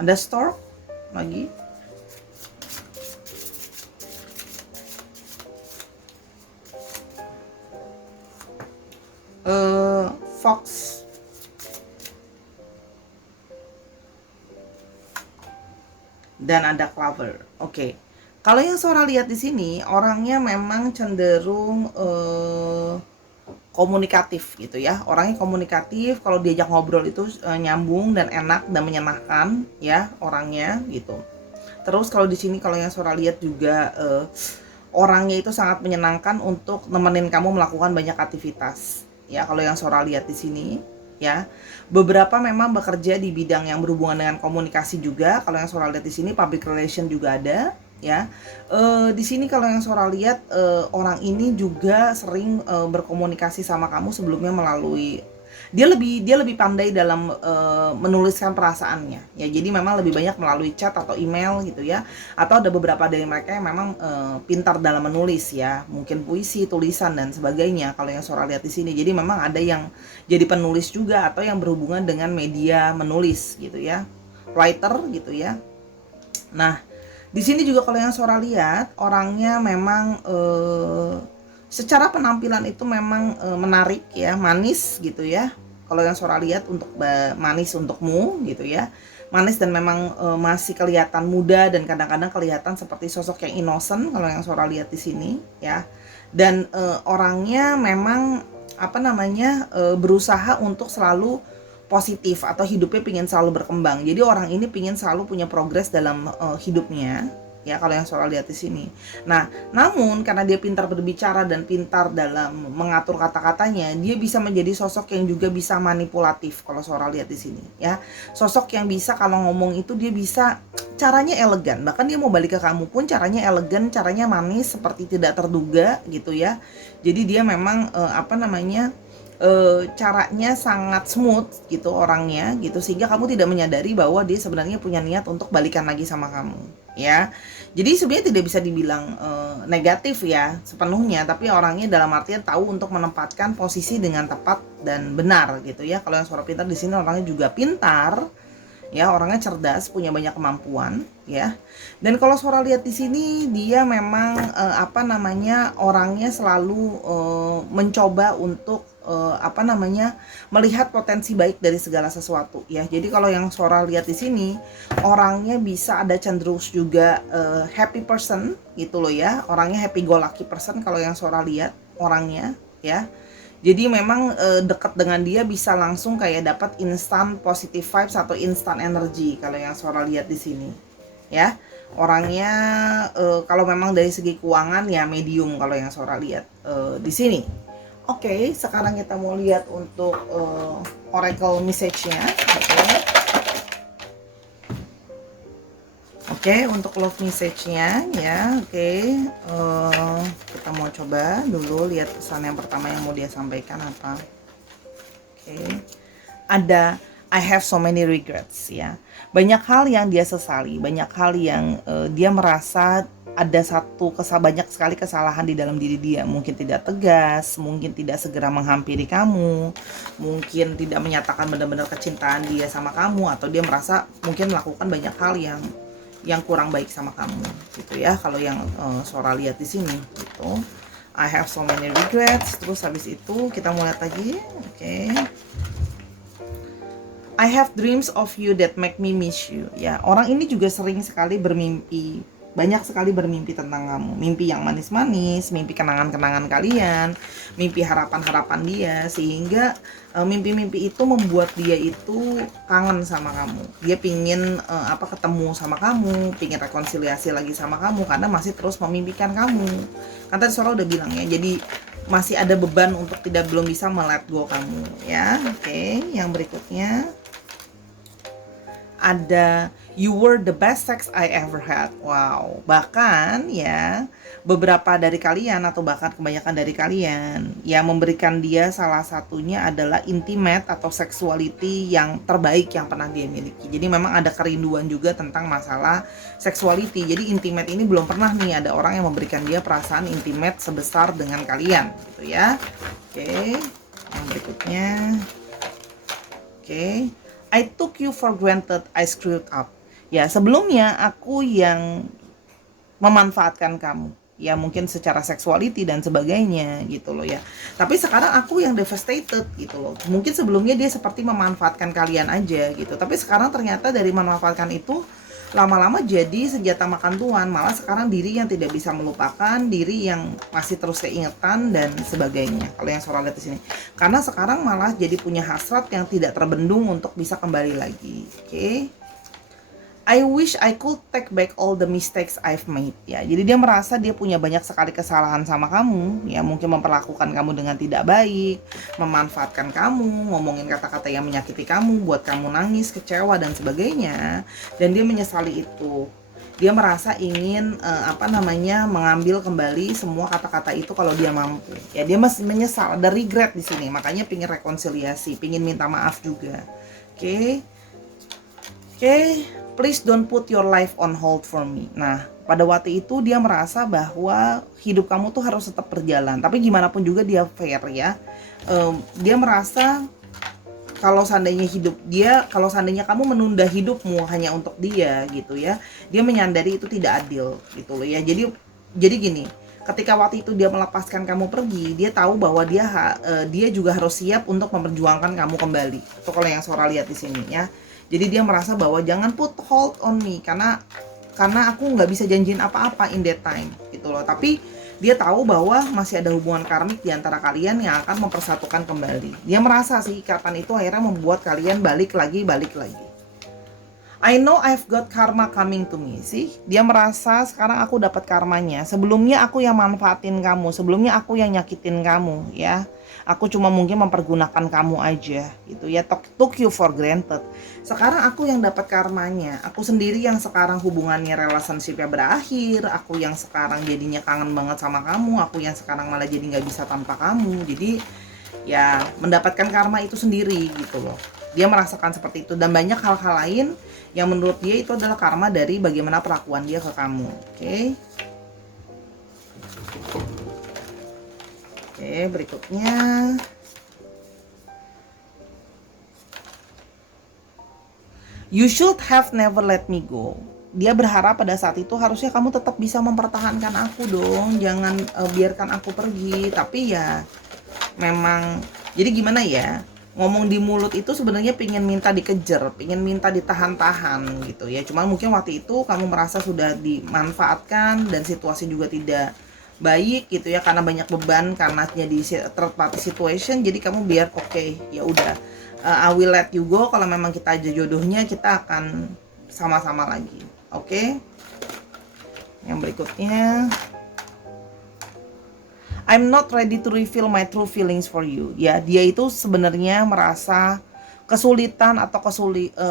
Ada stork lagi. Fox. Dan ada clover. Oke. Kalau yang Sora lihat di sini, orangnya memang cenderung komunikatif gitu ya. Orangnya komunikatif, kalau diajak ngobrol itu nyambung dan enak dan menyenangkan ya orangnya gitu. Terus kalau di sini kalau yang Sora lihat juga orangnya itu sangat menyenangkan untuk nemenin kamu melakukan banyak aktivitas. Ya, kalau yang Sora lihat di sini ya. Beberapa memang bekerja di bidang yang berhubungan dengan komunikasi juga. Kalau yang Sora lihat di sini public relation juga ada ya. Di sini kalau yang Sora lihat orang ini juga sering berkomunikasi sama kamu sebelumnya melalui dia lebih pandai dalam menuliskan perasaannya ya. Jadi memang lebih banyak melalui chat atau email gitu ya. Atau ada beberapa dari mereka yang memang pintar dalam menulis ya, mungkin puisi, tulisan dan sebagainya kalau yang Sora lihat di sini. Jadi memang ada yang jadi penulis juga atau yang berhubungan dengan media menulis gitu ya, writer gitu ya. Nah di sini juga kalau yang Sora lihat orangnya memang secara penampilan itu memang menarik ya, manis gitu ya. Kalau yang Sora lihat untuk manis untukmu gitu ya, manis dan memang masih kelihatan muda dan kadang-kadang kelihatan seperti sosok yang innocent kalau yang Sora lihat di sini ya. Dan orangnya memang apa namanya berusaha untuk selalu positif atau hidupnya pingin selalu berkembang. Jadi orang ini pingin selalu punya progres dalam hidupnya, ya kalau yang Sora lihat di sini. Nah, namun karena dia pintar berbicara dan pintar dalam mengatur kata-katanya, dia bisa menjadi sosok yang juga bisa manipulatif kalau Sora lihat di sini, ya. Sosok yang bisa kalau ngomong itu dia bisa caranya elegan. Bahkan dia mau balik ke kamu pun caranya elegan, caranya manis seperti tidak terduga gitu ya. Jadi dia memang caranya sangat smooth gitu orangnya gitu, sehingga kamu tidak menyadari bahwa dia sebenarnya punya niat untuk balikan lagi sama kamu, ya. Jadi sebenarnya tidak bisa dibilang negatif ya sepenuhnya, tapi orangnya dalam artian tahu untuk menempatkan posisi dengan tepat dan benar gitu ya. Kalau yang Sora pintar di sini orangnya juga pintar, ya, orangnya cerdas, punya banyak kemampuan, ya. Dan kalau Sora lihat di sini dia memang orangnya selalu mencoba untuk melihat potensi baik dari segala sesuatu, ya. Jadi kalau yang Sora lihat di sini orangnya bisa ada cenderung juga happy person gitu loh ya. Orangnya happy go lucky person kalau yang Sora lihat orangnya, ya. Jadi memang dekat dengan dia bisa langsung kayak dapat instant positive vibes atau instant energy kalau yang Sora lihat di sini, ya. Orangnya kalau memang dari segi keuangan ya medium kalau yang Sora lihat di sini. Oke, sekarang kita mau lihat untuk oracle message-nya. Oke, untuk love message-nya ya. Oke, kita mau coba dulu lihat pesan yang pertama yang mau dia sampaikan apa. Oke, ada I have so many regrets, ya. Banyak hal yang dia sesali, banyak hal yang dia merasa ada banyak sekali kesalahan di dalam diri dia. Mungkin tidak tegas, mungkin tidak segera menghampiri kamu, mungkin tidak menyatakan benar-benar kecintaan dia sama kamu, atau dia merasa mungkin melakukan banyak hal yang kurang baik sama kamu gitu ya. Kalau yang Sora lihat di sini gitu. I have so many regrets. Terus habis itu kita mau lihat lagi. Oke. I have dreams of you that make me miss you. Ya, orang ini juga sering sekali bermimpi, banyak sekali bermimpi tentang kamu. Mimpi yang manis-manis, mimpi kenangan-kenangan kalian, mimpi harapan-harapan dia, sehingga mimpi-mimpi itu membuat dia itu kangen sama kamu. Dia pingin ketemu sama kamu, pingin rekonsiliasi lagi sama kamu karena masih terus memimpikan kamu. Kan tadi Sora udah bilang ya, jadi masih ada beban untuk belum bisa let go kamu, ya. Oke, yang berikutnya ada you were the best sex I ever had. Wow, bahkan ya beberapa dari kalian atau bahkan kebanyakan dari kalian ya memberikan dia salah satunya adalah intimate atau sexuality yang terbaik yang pernah dia miliki. Jadi memang ada kerinduan juga tentang masalah sexuality. Jadi intimate ini belum pernah nih ada orang yang memberikan dia perasaan intimate sebesar dengan kalian gitu ya. Oke, yang berikutnya. Oke. I took you for granted, I screwed up. Ya, sebelumnya aku yang memanfaatkan kamu. Ya, mungkin secara sexuality dan sebagainya gitu loh ya. Tapi sekarang aku yang devastated gitu loh. Mungkin sebelumnya dia seperti memanfaatkan kalian aja gitu. Tapi sekarang ternyata dari memanfaatkan itu lama-lama jadi senjata makan tuan. Malah sekarang diri yang tidak bisa melupakan, diri yang masih terus keingetan dan sebagainya. Kalau yang Sora lihat di sini, karena sekarang malah jadi punya hasrat yang tidak terbendung untuk bisa kembali lagi. Oke. I wish I could take back all the mistakes I've made. Ya, jadi dia merasa dia punya banyak sekali kesalahan sama kamu. Ya, mungkin memperlakukan kamu dengan tidak baik, memanfaatkan kamu, ngomongin kata-kata yang menyakiti kamu, buat kamu nangis, kecewa dan sebagainya. Dan dia menyesali itu. Dia merasa ingin mengambil kembali semua kata-kata itu kalau dia mampu. Ya, dia masih menyesal, ada regret di sini. Makanya pingin rekonsiliasi, pingin minta maaf juga. Oke. Please don't put your life on hold for me. Nah, pada waktu itu dia merasa bahwa hidup kamu tuh harus tetap berjalan. Tapi gimana pun juga dia fair ya. Dia merasa kalau seandainya kamu menunda hidupmu hanya untuk dia gitu ya, dia menyadari itu tidak adil gitu loh ya. Jadi gini, ketika waktu itu dia melepaskan kamu pergi, dia tahu bahwa dia juga harus siap untuk memperjuangkan kamu kembali. Itu kalau yang Sora lihat di sini ya. Jadi dia merasa bahwa jangan put hold on me karena aku nggak bisa janjiin apa-apa in that time gitu loh. Tapi Dia tahu bahwa masih ada hubungan karmik di antara kalian yang akan mempersatukan kembali. Dia merasa sih ikatan itu akhirnya membuat kalian balik lagi. I know I've got karma coming to me. Sih, dia merasa sekarang aku dapat karmanya. Sebelumnya aku yang manfaatin kamu, sebelumnya aku yang nyakitin kamu, ya. Aku cuma mungkin mempergunakan kamu aja, gitu ya. Took you for granted. Sekarang aku yang dapat karmanya. Aku sendiri yang sekarang hubungannya relationship-nya berakhir. Aku yang sekarang jadinya kangen banget sama kamu. Aku yang sekarang malah jadi nggak bisa tanpa kamu. Jadi ya mendapatkan karma itu sendiri gitu loh. Dia merasakan seperti itu dan banyak hal-hal lain yang menurut dia itu adalah karma dari bagaimana perlakuan dia ke kamu. Oke, berikutnya. You should have never let me go. Dia berharap pada saat itu harusnya kamu tetap bisa mempertahankan aku dong. Jangan biarkan aku pergi. Tapi ya memang, jadi gimana ya, ngomong di mulut itu sebenarnya pengen minta dikejar, pengen minta ditahan-tahan gitu ya. Cuma mungkin waktu itu kamu merasa sudah dimanfaatkan dan situasi juga tidak baik gitu ya, karena banyak beban, karena jadi third party situation. Jadi kamu biar oke, ya udah, I will let you go. Kalau memang kita aja jodohnya, kita akan sama-sama lagi. Oke. Yang berikutnya, I'm not ready to reveal my true feelings for you. Ya, dia itu sebenarnya merasa kesulitan atau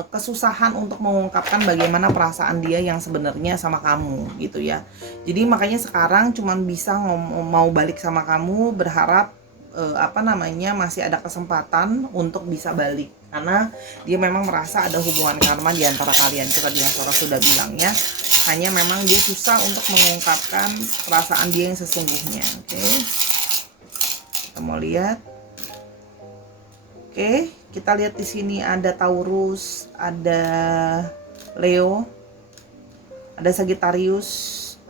kesusahan untuk mengungkapkan bagaimana perasaan dia yang sebenarnya sama kamu gitu ya. Jadi makanya sekarang cuman bisa mau balik sama kamu, berharap masih ada kesempatan untuk bisa balik, karena dia memang merasa ada hubungan karma di antara kalian. Itu tadi yang Sora sudah bilang ya. Hanya memang dia susah untuk mengungkapkan perasaan dia yang sesungguhnya. Oke. Kita mau lihat. Oke, kita lihat di sini ada Taurus, ada Leo, ada Sagittarius,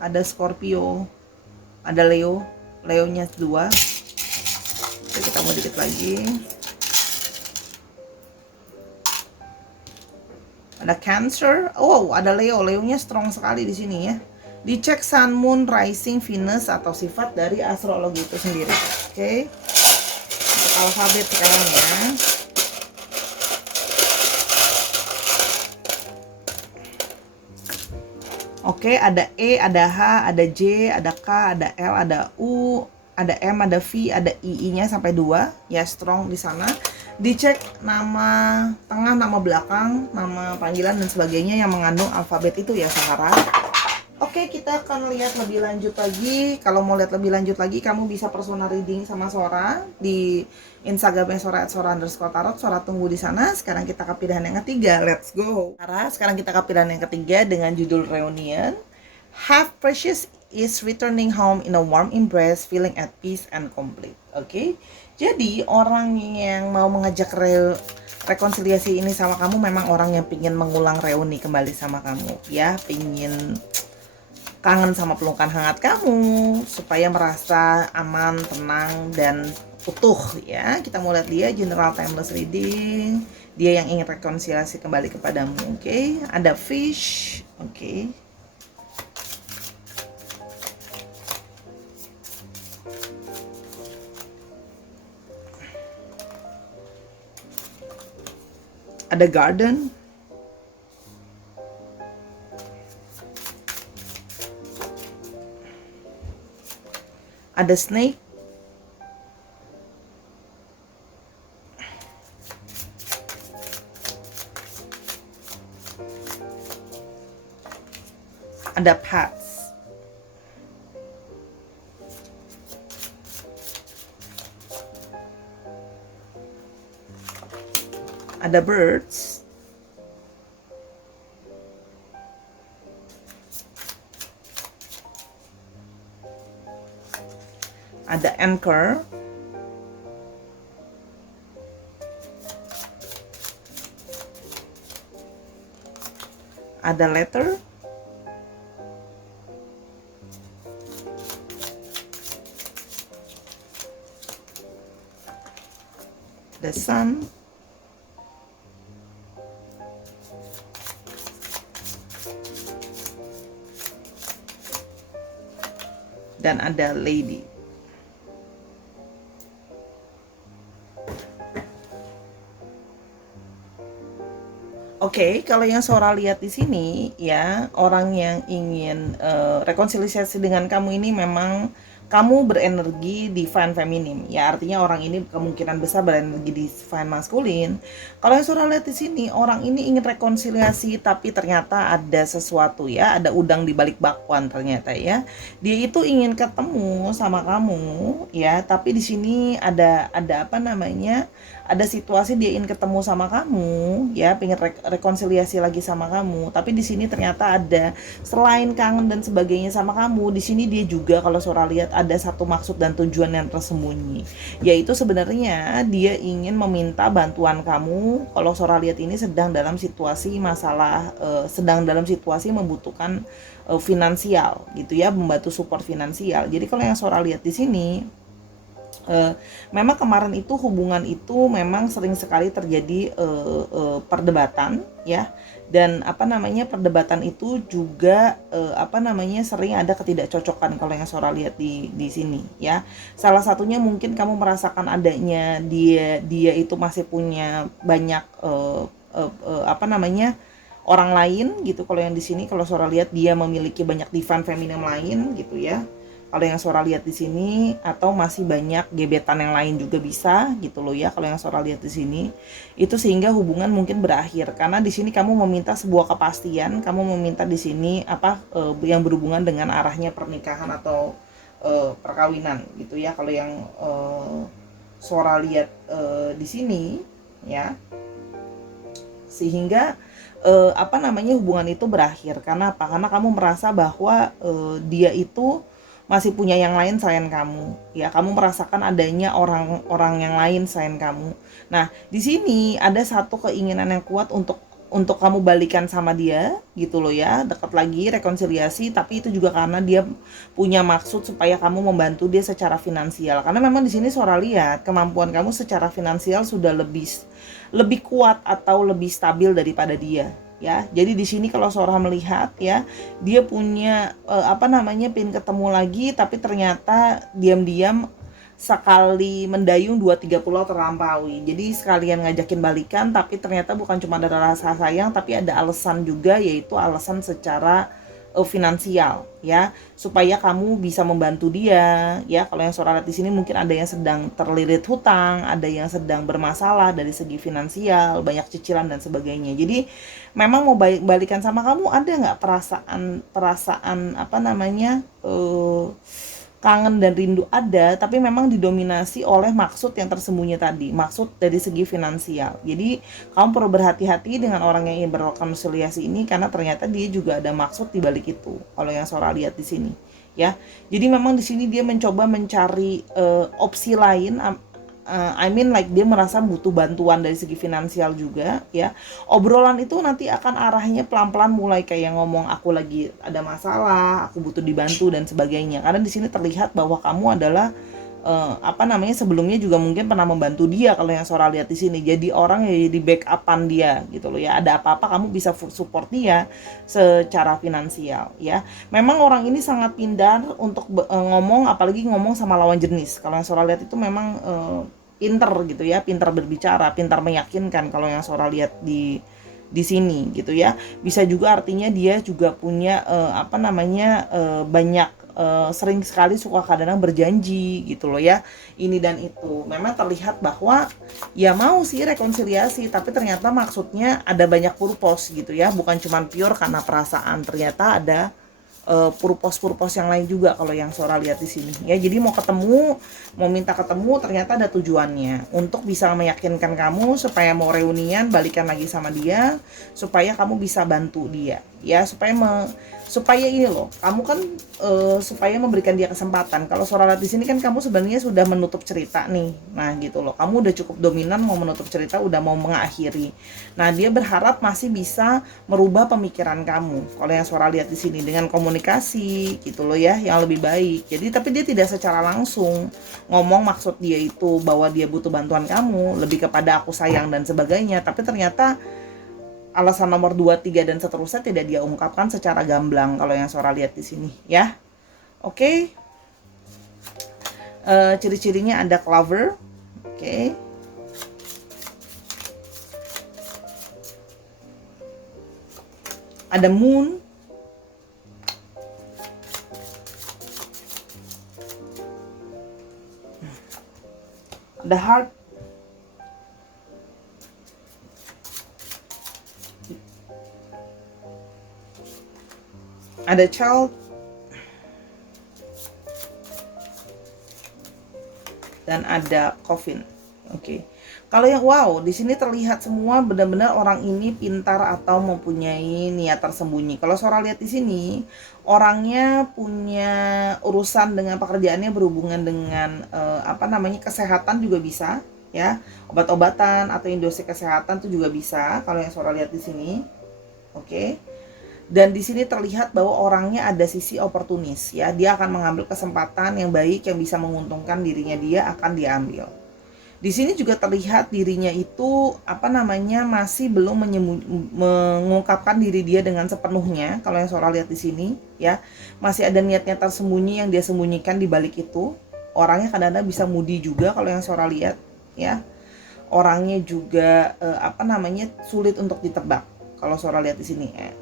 ada Scorpio, ada Leo. Leonya 2. Oke, kita mau dikit lagi. Ada Cancer. Oh, ada Leo. Leonya strong sekali di sini ya. Dicek Sun, Moon, Rising, Venus atau sifat dari astrologi itu sendiri. Oke. Untuk alfabet sekarang ya. Oke, ada E, ada H, ada J, ada K, ada L, ada U, ada M, ada V, ada I-nya sampai 2. Ya, strong di sana. Dicek nama tengah, nama belakang, nama panggilan dan sebagainya yang mengandung alfabet itu ya, Sahara. Oke, kita akan lihat lebih lanjut lagi. Kalau mau lihat lebih lanjut lagi, kamu bisa personal reading sama Sora di Instagramnya @sora_tarot. Sora tunggu di sana. Sekarang kita ke pilihan yang ketiga. Let's go. Sekarang kita ke pilihan yang ketiga dengan judul Reunion. Half Precious is returning home in a warm embrace, feeling at peace and complete. Oke. Jadi orang yang mau mengajak rekonsiliasi ini sama kamu memang orang yang pingin mengulang reuni kembali sama kamu ya, pingin kangen sama pelukan hangat kamu supaya merasa aman, tenang dan utuh ya. Kita mau lihat dia general timeless reading, dia yang ingin rekonsiliasi kembali kepadamu. Oke. Ada fish. Oke. Ada garden, ada snake, ada paths, ada birds, ada anchor, ada letter, the sun, dan ada lady. Oke, kalau yang Sora lihat di sini ya, orang yang ingin rekonsiliasi dengan kamu ini memang kamu berenergi divine feminim. Ya, artinya orang ini kemungkinan besar berenergi divine maskulin. Kalau yang Sora lihat di sini, orang ini ingin rekonsiliasi tapi ternyata ada sesuatu ya, ada udang di balik bakwan ternyata ya. Dia itu ingin ketemu sama kamu ya, tapi di sini ada apa namanya? Ada situasi dia ingin ketemu sama kamu ya, pengen rekonsiliasi lagi sama kamu, tapi di sini ternyata ada selain kangen dan sebagainya sama kamu, di sini dia juga kalau Sora lihat ada satu maksud dan tujuan yang tersembunyi, yaitu sebenarnya dia ingin meminta bantuan kamu. Kalau Sora lihat ini sedang dalam situasi masalah, sedang dalam situasi membutuhkan finansial gitu ya, membantu support finansial. Jadi kalau yang Sora lihat di sini, memang kemarin itu hubungan itu memang sering sekali terjadi perdebatan ya, dan apa namanya, perdebatan itu juga apa namanya, sering ada ketidakcocokan kalau yang Sora lihat di sini ya. Salah satunya mungkin kamu merasakan adanya dia itu masih punya banyak apa namanya, orang lain gitu. Kalau yang di sini kalau Sora lihat dia memiliki banyak divine feminim lain gitu ya, kalau yang Sora lihat di sini, atau masih banyak gebetan yang lain juga bisa gitu loh ya. Kalau yang Sora lihat di sini itu, sehingga hubungan mungkin berakhir karena di sini kamu meminta sebuah kepastian, kamu meminta di sini apa, yang berhubungan dengan arahnya pernikahan atau perkawinan gitu ya. Kalau yang Sora lihat di sini ya, sehingga apa namanya, hubungan itu berakhir karena apa? Karena kamu merasa bahwa dia itu masih punya yang lain selain kamu ya, kamu merasakan adanya orang-orang yang lain selain kamu. Nah di sini ada satu keinginan yang kuat untuk kamu balikan sama dia gitu loh ya, dekat lagi, rekonsiliasi, tapi itu juga karena dia punya maksud supaya kamu membantu dia secara finansial, karena memang di sini Sora lihat kemampuan kamu secara finansial sudah lebih kuat atau lebih stabil daripada dia ya. Jadi di sini kalau Sora melihat ya, dia punya apa namanya, pengen ketemu lagi, tapi ternyata diam-diam sekali mendayung 2-3 pulau terlampaui. Jadi sekalian ngajakin balikan, tapi ternyata bukan cuma ada rasa sayang, tapi ada alasan juga, yaitu alasan secara finansial ya, supaya kamu bisa membantu dia ya. Kalau yang Sora lihat di sini mungkin ada yang sedang terlilit hutang, ada yang sedang bermasalah dari segi finansial, banyak cicilan dan sebagainya. Jadi memang mau balikan sama kamu, ada nggak perasaan apa namanya, kangen dan rindu, ada, tapi memang didominasi oleh maksud yang tersembunyi tadi, maksud dari segi finansial. Jadi kamu perlu berhati-hati dengan orang yang ingin berrekonsiliasi ini, karena ternyata dia juga ada maksud di balik itu. Kalau yang Sora lihat di sini ya, jadi memang di sini dia mencoba mencari opsi lain. I mean like dia merasa butuh bantuan dari segi finansial juga ya. Obrolan itu nanti akan arahnya pelan-pelan, mulai kayak ngomong aku lagi ada masalah, aku butuh dibantu dan sebagainya. Karena di sini terlihat bahwa kamu adalah apa namanya, sebelumnya juga mungkin pernah membantu dia. Kalau yang Sora lihat di sini, jadi orang yang jadi backupan dia gitu loh ya. Ada apa-apa kamu bisa support dia secara finansial ya. Memang orang ini sangat pintar untuk ngomong, apalagi ngomong sama lawan jenis. Kalau yang Sora lihat itu memang pinter gitu ya, pintar berbicara, pintar meyakinkan. Kalau yang Sora lihat di sini gitu ya, bisa juga artinya dia juga punya apa namanya, banyak sering sekali suka kadang berjanji gitu loh ya, ini dan itu. Memang terlihat bahwa ya mau sih rekonsiliasi, tapi ternyata maksudnya ada banyak purpose gitu ya, bukan cuma pure karena perasaan, ternyata ada purpose yang lain juga kalau yang Sora lihat di sini ya. Jadi mau ketemu, mau minta ketemu, ternyata ada tujuannya untuk bisa meyakinkan kamu supaya mau reunian, balikan lagi sama dia, supaya kamu bisa bantu dia ya, supaya ini loh, kamu kan supaya memberikan dia kesempatan. Kalau Sora lihat di sini kan kamu sebenarnya sudah menutup cerita nih, nah gitu loh, kamu udah cukup dominan mau menutup cerita, udah mau mengakhiri. Nah dia berharap masih bisa merubah pemikiran kamu. Kalau yang Sora lihat di sini dengan komunikasi gitu loh ya, yang lebih baik. Jadi tapi dia tidak secara langsung ngomong maksud dia itu bahwa dia butuh bantuan kamu, lebih kepada aku sayang dan sebagainya. Tapi ternyata alasan nomor 2, 3 dan seterusnya tidak dia ungkapkan secara gamblang kalau yang Sora lihat di sini ya. Oke. Ciri-cirinya ada clover, oke. Ada moon, ada heart, ada child, dan ada coffin. Oke. Kalau yang wow, di sini terlihat semua benar-benar orang ini pintar atau mempunyai niat tersembunyi. Kalau Sora lihat di sini, orangnya punya urusan dengan pekerjaannya berhubungan dengan kesehatan juga bisa, ya. Obat-obatan atau industri kesehatan itu juga bisa kalau yang Sora lihat di sini. Oke. Dan di sini terlihat bahwa orangnya ada sisi oportunis, ya. Dia akan mengambil kesempatan yang baik yang bisa menguntungkan dirinya, dia akan diambil. Di sini juga terlihat dirinya itu masih belum mengungkapkan diri dia dengan sepenuhnya. Kalau yang Sora lihat di sini, ya, masih ada niatnya tersembunyi yang dia sembunyikan di balik itu. Orangnya kadang-kadang bisa mudi juga kalau yang Sora lihat, ya. Orangnya juga sulit untuk ditebak kalau Sora lihat di sini, ya.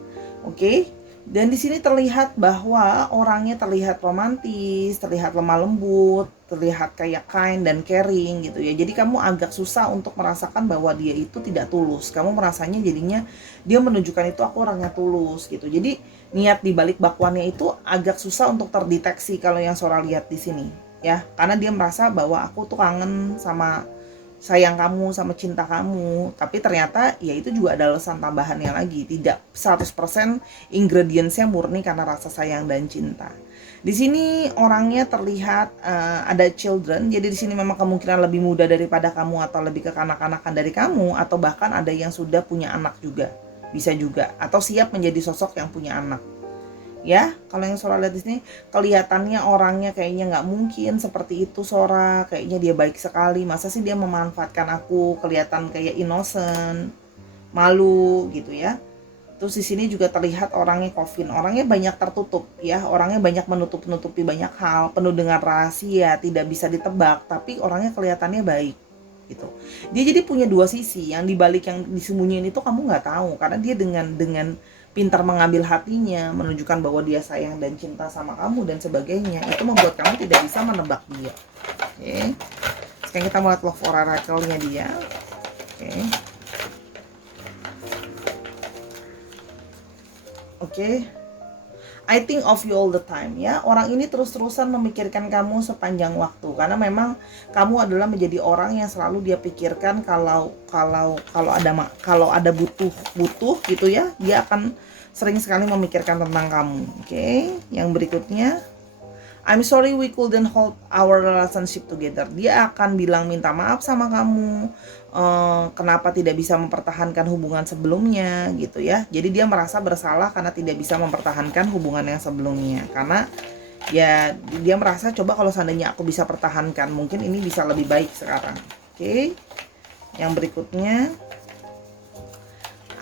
Oke. Dan di sini terlihat bahwa orangnya terlihat romantis, terlihat lemah lembut, terlihat kayak kind dan caring gitu ya. Jadi kamu agak susah untuk merasakan bahwa dia itu tidak tulus. Kamu merasanya jadinya dia menunjukkan itu aku orangnya tulus gitu. Jadi niat di balik bakwannya itu agak susah untuk terdeteksi kalau yang Sora lihat di sini, ya. Karena dia merasa bahwa aku tuh kangen sama sayang kamu, sama cinta kamu, tapi ternyata ya itu juga ada alasan tambahannya lagi, tidak 100% ingredientsnya murni karena rasa sayang dan cinta. Di sini orangnya terlihat ada children, jadi di sini memang kemungkinan lebih muda daripada kamu atau lebih kekanak-kanakan dari kamu, atau bahkan ada yang sudah punya anak juga, bisa juga, atau siap menjadi sosok yang punya anak. Ya, kalau yang Sora lihat di sini kelihatannya orangnya kayaknya nggak mungkin seperti itu Sora, kayaknya dia baik sekali, masa sih dia memanfaatkan aku, kelihatan kayak innocent, malu gitu ya. Terus di sini juga terlihat orangnya coffin, orangnya banyak tertutup ya, orangnya banyak menutup-nutupi banyak hal, penuh dengan rahasia, tidak bisa ditebak, tapi orangnya kelihatannya baik gitu. Dia jadi punya dua sisi, yang dibalik yang disembunyiin itu kamu nggak tahu, karena dia dengan pintar mengambil hatinya, menunjukkan bahwa dia sayang dan cinta sama kamu dan sebagainya, itu membuat kamu tidak bisa menebak dia. Oke. Sekarang kita melihat love oracle-nya dia. Oke. Oke. I think of you all the time, ya. Orang ini terus-terusan memikirkan kamu sepanjang waktu, karena memang kamu adalah menjadi orang yang selalu dia pikirkan kalau ada butuh gitu ya, dia akan sering sekali memikirkan tentang kamu. Oke. Yang berikutnya, I'm sorry we couldn't hold our relationship together. Dia akan bilang minta maaf sama kamu, kenapa tidak bisa mempertahankan hubungan sebelumnya gitu ya. Jadi dia merasa bersalah karena tidak bisa mempertahankan hubungan yang sebelumnya, karena ya dia merasa coba kalau seandainya aku bisa pertahankan, mungkin ini bisa lebih baik sekarang. Oke. Yang berikutnya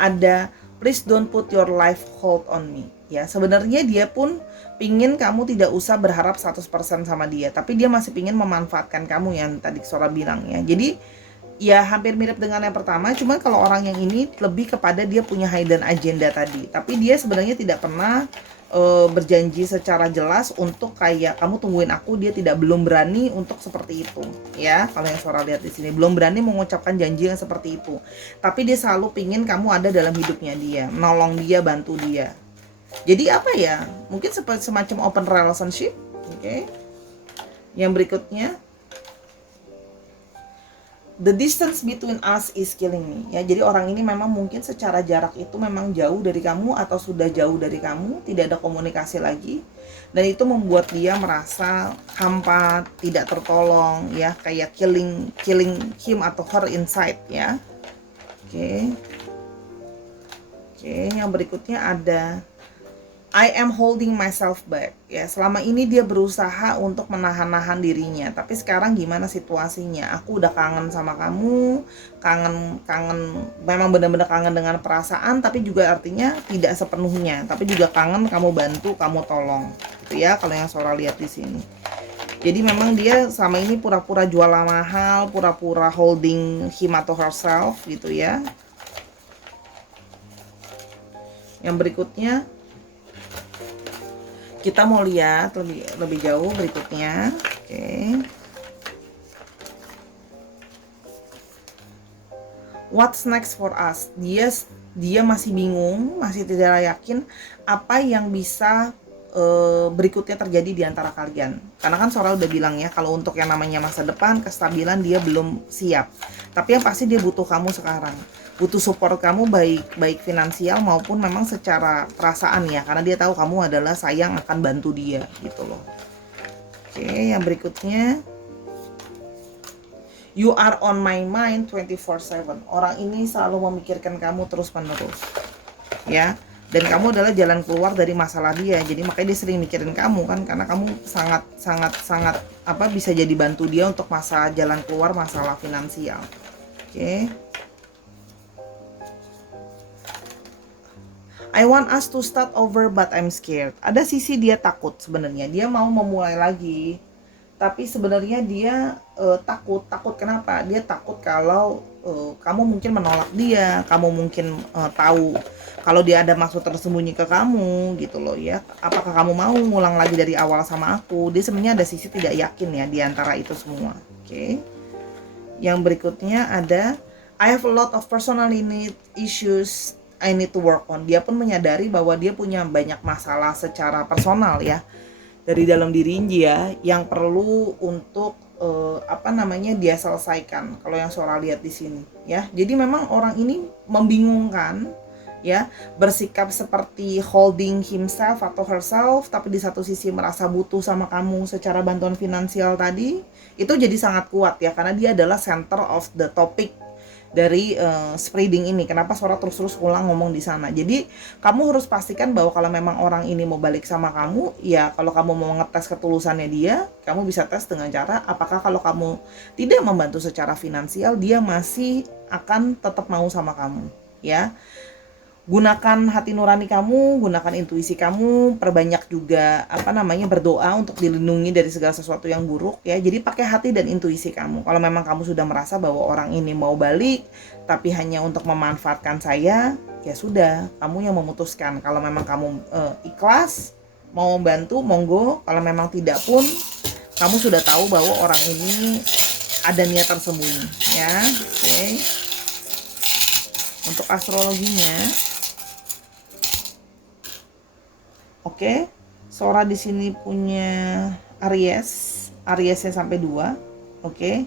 ada please don't put your life hold on me. Ya, sebenarnya dia pun pingin kamu tidak usah berharap 100% sama dia, tapi dia masih pingin memanfaatkan kamu yang tadi Sora bilang ya. Jadi ya hampir mirip dengan yang pertama, cuman kalau orang yang ini lebih kepada dia punya hidden agenda tadi, tapi dia sebenarnya tidak pernah berjanji secara jelas untuk kayak kamu tungguin aku, dia belum berani untuk seperti itu ya. Kalau yang Sora lihat di sini belum berani mengucapkan janji yang seperti itu, tapi dia selalu pingin kamu ada dalam hidupnya dia, menolong dia, bantu dia. Jadi apa ya, mungkin semacam open relationship. Oke. Yang berikutnya, the distance between us is killing me. Ya, jadi orang ini memang mungkin secara jarak itu memang jauh dari kamu atau sudah jauh dari kamu, tidak ada komunikasi lagi. Dan itu membuat dia merasa hampa, tidak tertolong ya, kayak killing him atau her inside ya. Oke. Oke, yang berikutnya ada I am holding myself back. Ya, selama ini dia berusaha untuk menahan-nahan dirinya, tapi sekarang gimana situasinya? Aku udah kangen sama kamu, kangen memang benar-benar kangen dengan perasaan, tapi juga artinya tidak sepenuhnya, tapi juga kangen kamu bantu, kamu tolong. Gitu ya, kalau yang Sora lihat di sini. Jadi memang dia sama ini pura-pura jual mahal, pura-pura holding him atau herself gitu ya. Yang berikutnya kita mau lihat lebih jauh berikutnya. Oke. What's next for us? Dia masih bingung, masih tidak yakin apa yang bisa berikutnya terjadi di antara kalian. Karena kan Sora udah bilang ya, kalau untuk yang namanya masa depan, kestabilan dia belum siap. Tapi yang pasti dia butuh kamu sekarang. Butuh support kamu baik finansial maupun memang secara perasaan ya, karena dia tahu kamu adalah sayang akan bantu dia gitu loh. Oke, yang berikutnya, you are on my mind 24/7. Orang ini selalu memikirkan kamu terus-menerus. Ya. Dan kamu adalah jalan keluar dari masalah dia. Jadi makanya dia sering mikirin kamu kan, karena kamu sangat bisa jadi bantu dia untuk jalan keluar masalah finansial. Oke. I want us to start over but I'm scared. Ada sisi dia takut sebenarnya. Dia mau memulai lagi. Tapi sebenarnya dia takut kenapa? Dia takut kalau kamu mungkin menolak dia, kamu mungkin tahu kalau dia ada maksud tersembunyi ke kamu gitu loh ya. Apakah kamu mau ngulang lagi dari awal sama aku? Dia sebenarnya ada sisi tidak yakin ya di antara itu semua. Oke. Yang berikutnya ada I have a lot of personal issues I need to work on. Dia pun menyadari bahwa dia punya banyak masalah secara personal ya, dari dalam diri dia yang perlu untuk dia selesaikan. Kalau yang Sora lihat di sini ya. Jadi memang orang ini membingungkan ya, bersikap seperti holding himself atau herself, tapi di satu sisi merasa butuh sama kamu secara bantuan finansial tadi. Itu jadi sangat kuat ya, karena dia adalah center of the topic dari spreading ini. Kenapa Sora terus-terus ulang ngomong di sana? Jadi kamu harus pastikan bahwa kalau memang orang ini mau balik sama kamu, ya kalau kamu mau ngetes ketulusannya dia, kamu bisa tes dengan cara apakah kalau kamu tidak membantu secara finansial, dia masih akan tetap mau sama kamu, ya. Gunakan hati nurani kamu, gunakan intuisi kamu, perbanyak juga berdoa untuk dilindungi dari segala sesuatu yang buruk ya. Jadi pakai hati dan intuisi kamu. Kalau memang kamu sudah merasa bahwa orang ini mau balik tapi hanya untuk memanfaatkan saya, ya sudah, kamu yang memutuskan. Kalau memang kamu ikhlas mau membantu, monggo. Kalau memang tidak pun, kamu sudah tahu bahwa orang ini ada niat tersembunyi ya. Oke. Untuk astrologinya, oke, Sora di sini punya Ariesnya sampai 2. Oke.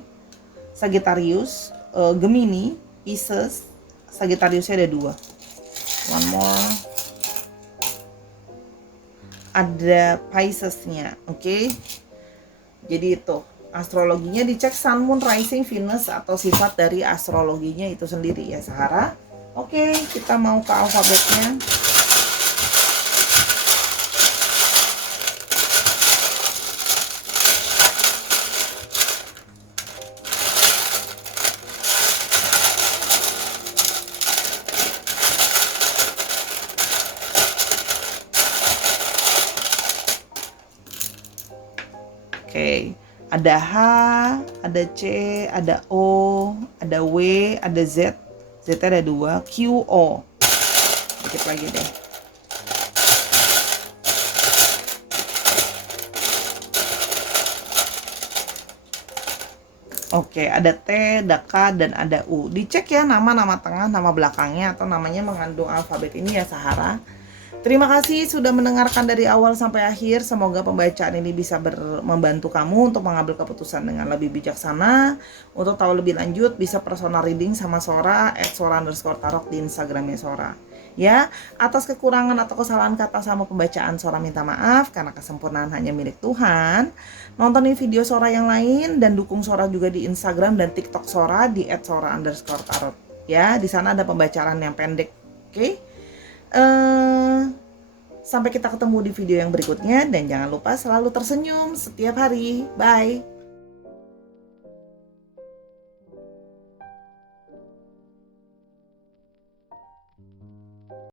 Sagittarius, Gemini, Pisces, Sagittariusnya ada 2. One more. Ada Piscesnya, oke. Jadi itu astrologinya dicek Sun, Moon, Rising, Venus atau sifat dari astrologinya itu sendiri ya Sahara. Oke, kita mau ke alfabetnya. Oke, ada H, ada C, ada O, ada W, ada Z. Z ada 2, Q, O. Dikit lagi deh. Oke, ada T, ada K, dan ada U. Dicek ya nama tengah, nama belakangnya, atau namanya mengandung alfabet ini ya Sahara. Terima kasih sudah mendengarkan dari awal sampai akhir. Semoga pembacaan ini bisa membantu kamu untuk mengambil keputusan dengan lebih bijaksana. Untuk tahu lebih lanjut bisa personal reading sama Sora @sora_tarot di Instagramnya Sora. Ya, atas kekurangan atau kesalahan kata sama pembacaan Sora minta maaf, karena kesempurnaan hanya milik Tuhan. Nontonin video Sora yang lain dan dukung Sora juga di Instagram dan TikTok Sora di @sora_tarot. Ya, di sana ada pembacaan yang pendek. Oke. Sampai kita ketemu di video yang berikutnya, dan jangan lupa selalu tersenyum setiap hari. Bye.